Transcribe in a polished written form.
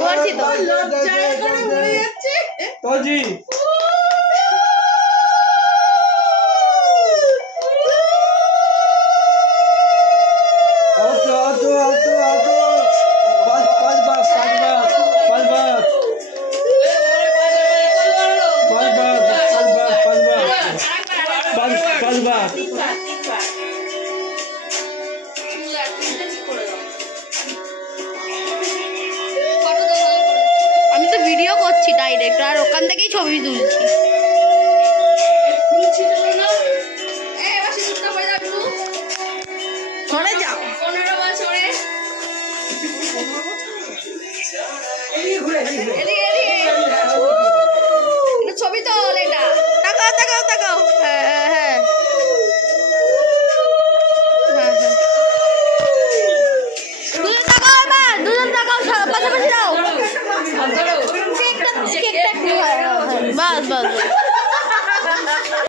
করছি তো তোজি আমি তো ভিডিও করছি ডাইরেক্ট আর ওখান থেকেই ছবি তুলছি। সরে যাও 15 বছরে ছবি তোল এটা তাকাও তাকাও তাকাও। হ্যাঁ হ্যাঁ দুজন তাকাও, এবার দুজন তাকাও, পাশাপাশি দাও। কেকটা বাস বাস।